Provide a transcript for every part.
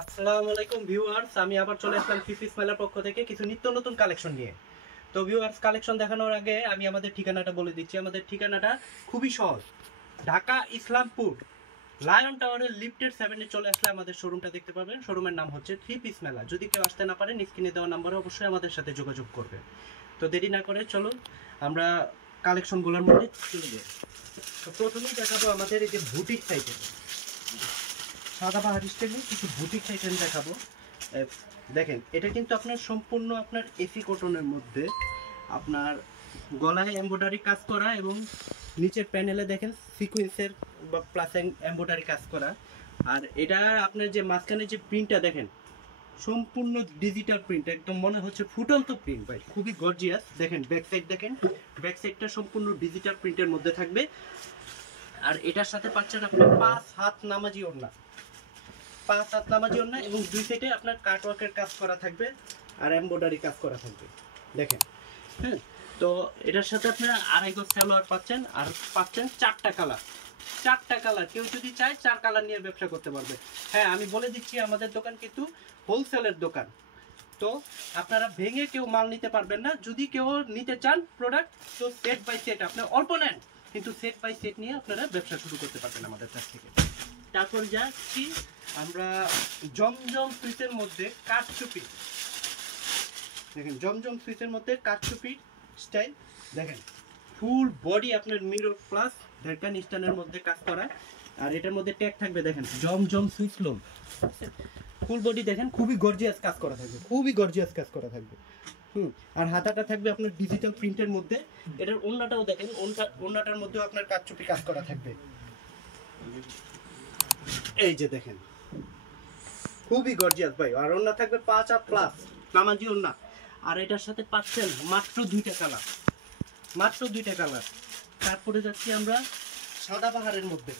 আসসালামু আলাইকুম ভিউয়ার্স, আমি আবার চলে আসলাম থ্রি পিস মেলার পক্ষ থেকে কিছু নিত্য নতুন কালেকশন নিয়ে। তো ভিউয়ার্স, কালেকশন দেখানোর আগে আমি আমাদের ঠিকানাটা বলে দিচ্ছি। আমাদের ঠিকানাটা খুবই সহজ, ঢাকা ইসলামপুর লায়ন টাওয়ারের লিফটেড 7-এ চলে আসলে আমাদের শোরুমটা দেখতে পাবেন। শোরুমের নাম হচ্ছে থ্রি পিস মেলা। যদি কেউ আসতে না পারেন, স্ক্রিনে দেওয়া নাম্বারে অবশ্যই আমাদের সাথে যোগাযোগ করবে। তো দেরি না করে চলুন আমরা কালেকশনগুলোর মধ্যে চলে যাই। তো প্রথমেই দেখাবো আমাদের এই যে বুটিক টাইপের সাদাবাহার স্টাইলে কিছু বুটিক আইটেম দেখাবো। দেখেন, এটা কিন্তু আপনার সম্পূর্ণ আপনার এসি কটনের মধ্যে আপনার গলায় এমব্রয়ডারি কাজ করা এবং নিচের প্যানেলে দেখেন সিকোয়েন্সের বা প্লাস এমব্রয়ডারি কাজ করা। আর এটা আপনার যে মাঝখানে যে প্রিন্টটা দেখেন, সম্পূর্ণ ডিজিটাল প্রিন্ট, একদম মনে হচ্ছে ফুটন্ত প্রিন্ট ভাই, খুবই গর্জিয়াস। দেখেন ব্যাক সাইড, দেখেন ব্যাক সাইডটা সম্পূর্ণ ডিজিটাল প্রিন্টের মধ্যে থাকবে। আর এটার সাথে পাচ্ছেন আপনি 5 হাত নামাজি ওড়না, 5 হাত নামাজি ওড়না এবং দুই সাইডে আপনার কাটওয়ার্কের কাজ করা থাকবে আর এমব্রয়ডারি কাজ করা থাকবে। দেখেন, হ্যাঁ। তো এটার সাথে আপনারা আড়াই গজ সালোয়ার পাচ্ছেন আর পাচ্ছেন 4টা কালার। 4টা কালার, কেউ যদি চায় 4 কালার নিয়ে ব্যবসা করতে পারবে। হ্যাঁ, আমি বলে দিচ্ছি আমাদের দোকান কিন্তু হোলসেলের দোকান। তো আপনারা ভেঙে কেউ মাল নিতে পারবেন না। যদি কেউ নিতে চান প্রোডাক্ট, তো সেট বাই সেট আপনি অল্প নেন, কিন্তু সেট বাই সেট নিয়ে আপনারা ব্যবসা শুরু করতে পারবেন আমাদের কাছ থেকে। তারপর যাচ্ছি আমরা জমজম সুইচের মধ্যে কাঠচুপি। দেখেন, জমজম সুইচের মধ্যে কাঠচুপি স্টাইল। দেখেন, ফুল বডি আপনার মিরর প্লাস ঢাকান স্টানের মধ্যে কাজ করা। আর এটার মধ্যে ট্যাগ থাকবে, দেখেন জমজম সুইচ লোন। ফুল বডি দেখেন, খুবই গর্জিয়াস কাজ করা থাকবে, খুবই গর্জিয়াস কাজ করা থাকবে। আর হাতাটা থাকবে আপনার ডিজিটাল প্রিন্টের মধ্যে। এটার ওড়নাটাও দেখেন, ওড়নাটার মধ্যেও আপনার কাঠচুপি কাজ করা থাকবে। এই যে দেখেন, খুবই গর্জিয়াস ভাই। আর ওড়না থাকবে 5 হাত প্লাস নামাজি ওড়না। আর এটার সাথে পাচ্ছেন মাত্র 2টা কালার, মাত্র 2টা কালার। তারপরে যাচ্ছি আমরা সাদাবাহারের মধ্যে।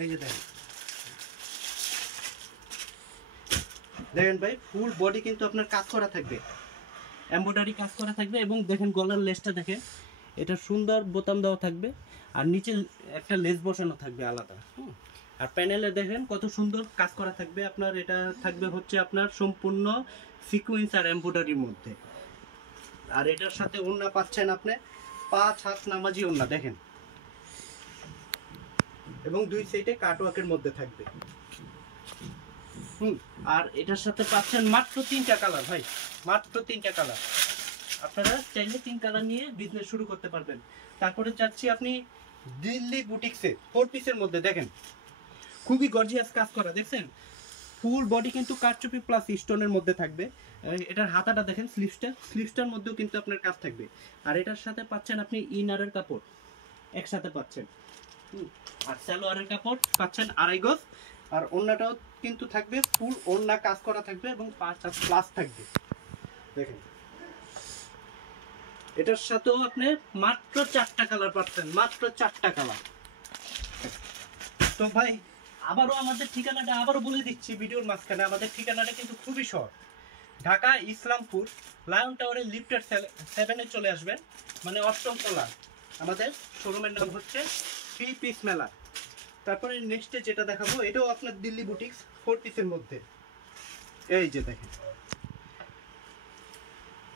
এই যে দেখেন, দেখেন ভাই, ফুল বডি কিন্তু আপনার কাজ করা থাকবে, এমব্রয়ডারি কাজ করা থাকবে। এবং দেখেন গলার লেসটা দেখেন, এটা সুন্দর বোতাম দেওয়া থাকবে আর নিচে একটা লেস বসানো থাকবে আলাদা। আর প্যানেলে দেখেন কত সুন্দর কাজ করা থাকবে আপনার। এটা থাকবে হচ্ছে আপনার সম্পূর্ণ সিকোয়েন্স আর এমব্রয়ডারির মধ্যে। আর এটার সাথে ওড়না পাচ্ছেন আপনি 5 হাত নামাজি ওড়না, দেখেন, এবং দুই সাইডে কাটওয়ার্কের মধ্যে থাকবে। আর এটার সাথে পাচ্ছেন মাত্র 3টা কালার ভাই, মাত্র 3টা কালার। আপনারা চাইলে 3 কালার নিয়ে বিজনেস শুরু করতে পারবেন। তারপরে যাচ্ছি আপনি দিল্লি বুটিক্সে 4 পিসের মধ্যে। দেখেন, খুবই গর্জিয়াস কাজ করা, দেখছেন ফুল বডি কিন্তু কারচুপি প্লাস স্টোনের মধ্যে থাকবে। এটার হাতাটা দেখেন, স্লিভসটার মধ্যেও কিন্তু আপনার কাজ থাকবে। আর এটার সাথে পাচ্ছেন আপনি ইনারের কাপড় একসাথে পাচ্ছেন। আর সালোয়ারের কাপড় পাচ্ছেন আড়াই গজ। আর ওড়নাটাও কিন্তু থাকবে ফুল ওড়না কাজ করা থাকবে এবং 5 হাত প্লাস থাকবে। দেখেন, এটার সাথেও আপনি মাত্র 4টা কালার পাচ্ছেন, মাত্র 4টা কালার। তো ভাই, আবারও আমাদের ঠিকানাটা আবারও বলে দিচ্ছি ভিডিওর মাঝখানে। আমাদের ঠিকানাটা কিন্তু খুবই সহজ, ঢাকা ইসলামপুর লায়ন টাওয়ারের লিফটেড 7-এ চলে আসবেন, মানে 8ম তলা। আমাদের শোরুমের নাম হচ্ছে থ্রি পিস মেলা। তারপরে নেক্সটে যেটা দেখাবো, এটাও আপনার দিল্লি বুটিক্স 4 পিসের মধ্যে। এই যে দেখেন,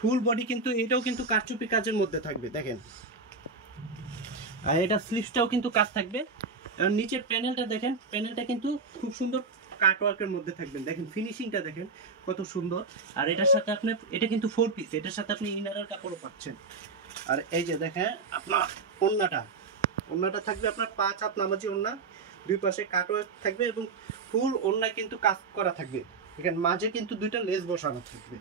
ফুল বডি কিন্তু এটাও কিন্তু কারচুপি কাজের মধ্যে থাকবে, দেখেন। আর এটা স্লিভসটাও কিন্তু কাজ থাকবে। আর নিচের প্যানেলটা দেখেন, প্যানেলটা কিন্তু খুব সুন্দর কাটওয়ার্কের মধ্যে থাকবেন। দেখেন ফিনিশিংটা দেখেন কত সুন্দর। আর এটার সাথে আপনি, এটা কিন্তু 4 পিস, এটার সাথে আপনি ইনারের কাপড়ও পাচ্ছেন। আর এই যে দেখেন আপনার ওড়নাটা থাকবে আপনার 5 হাত নামাজি ওড়না, দুই পাশে কাটওয়ার্ক থাকবে এবং ফুল ওড়নায় কিন্তু কাজ করা থাকবে। এখানে মাঝে কিন্তু 2টা লেস বসানো থাকবে।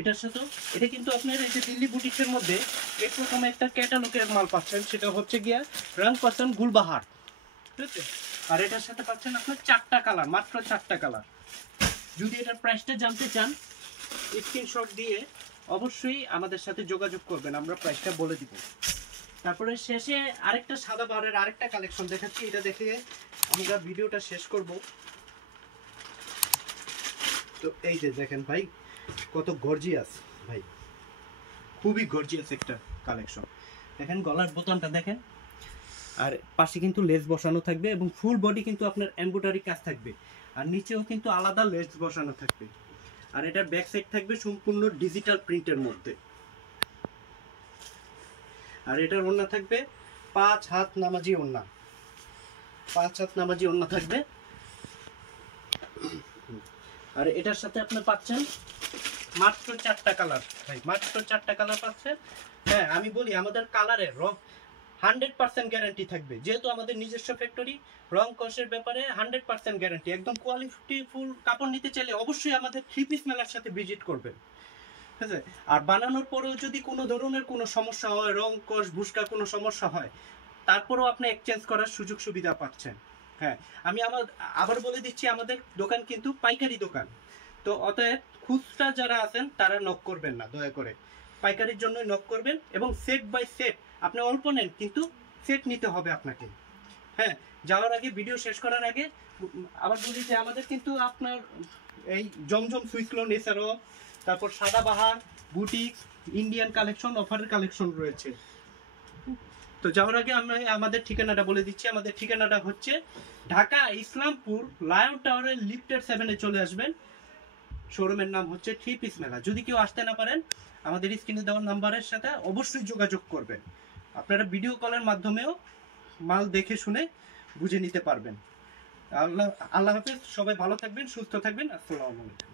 এটার সাথে এটা কিন্তু আপনার এই যে দিল্লি বুটিক্সের মধ্যে এই প্রথমে একটা ক্যাটালগের মাল পাচ্ছেন, সেটা হচ্ছে গিয়া রং পাচ্ছেন গুলবাহার, ঠিক আছে। আর এটার সাথে পাচ্ছেন আপনার 4টা কালার, মাত্র 4টা কালার। যদি এটার প্রাইসটা জানতে চান, স্ক্রিনশট দিয়ে অবশ্যই আমাদের সাথে যোগাযোগ করবেন, আমরা প্রাইসটা বলে দিব। তারপরে শেষে আরেকটা সাদাবাহারের আরেকটা কালেকশন দেখাচ্ছি, এটা দেখে আমরা ভিডিওটা শেষ করব। তো এই যে দেখেন ভাই, কত গর্জিয়াস ভাই, খুবই গর্জিয়াস একটা কালেকশন। দেখেন গলার বোতামটা দেখেন, আর পাশে কিন্তু লেস বসানো থাকবে এবং ফুল বডি কিন্তু আপনার এমব্রয়ডারি কাজ থাকবে। আর নিচেও কিন্তু আলাদা লেস বসানো থাকবে। আর এটার ব্যাক সাইড থাকবে সম্পূর্ণ ডিজিটাল প্রিন্টের মধ্যে। আর এটার ওড়না থাকবে 5 হাত নামাজি ওড়না, 5 হাত নামাজি ওড়না থাকবে। আর এটার সাথে আপনি পাচ্ছেন মাত্র 4টা কালার, ভাই মাত্র 4টা কালার পাচ্ছেন। হ্যাঁ আমি বলি আমাদের কালারের রং 100% গ্যারান্টি থাকবে, যেহেতু আমাদের নিজস্ব ফ্যাক্টরি, রং কষের ব্যাপারে 100% গ্যারান্টি। একদম কোয়ালিটিফুল কাপড় নিতে চাইলে অবশ্যই আমাদের 3 পিস মেলার সাথে ভিজিট করবেন, ঠিক আছে? আর বানানোর পরেও যদি কোনো ধরনের কোনো সমস্যা হয়, রং কষ ভুসকা কোনো সমস্যা হয়, তারপরেও আপনি এক্সচেঞ্জ করার সুযোগ সুবিধা পাচ্ছেন। হ্যাঁ আমি আবার বলে দিচ্ছি, আমাদের দোকান কিন্তু পাইকারি দোকান, তো অতএব খুচরা যারা আছেন তারা নক করবেন না দয়া করে, পাইকারির জন্যই নক করবেন। এবং সেট বাই সেট, আপনি অল্প নেন কিন্তু সেট নিতে হবে আপনাকে। হ্যাঁ যাওয়ার আগে, ভিডিও শেষ করার আগে আবার বলি যে আমাদের কিন্তু আপনার এই জমজম সুইস লোন এছাড়াও তারপর সাদাবাহার, বুটিক, ইন্ডিয়ান কালেকশন, অফারের কালেকশন রয়েছে। তো যাওয়ার আগে আমরা আমাদের ঠিকানাটা বলে দিচ্ছি। আমাদের ঠিকানাটা হচ্ছে ঢাকা ইসলামপুর লায়ন টাওয়ারের লিফটের 7-এ চলে আসবেন। শোরুমের নাম হচ্ছে 3 পিস মেলা। যদি কেউ আসতে না পারেন, আমাদের স্ক্রিনে দেওয়া নাম্বারের সাথে অবশ্যই যোগাযোগ করবেন। আপনারা ভিডিও কলের মাধ্যমেও মাল দেখে শুনে বুঝে নিতে পারবেন। আল্লাহ হাফেজ, সবাই ভালো থাকবেন, সুস্থ থাকবেন। আসসালামু আলাইকুম।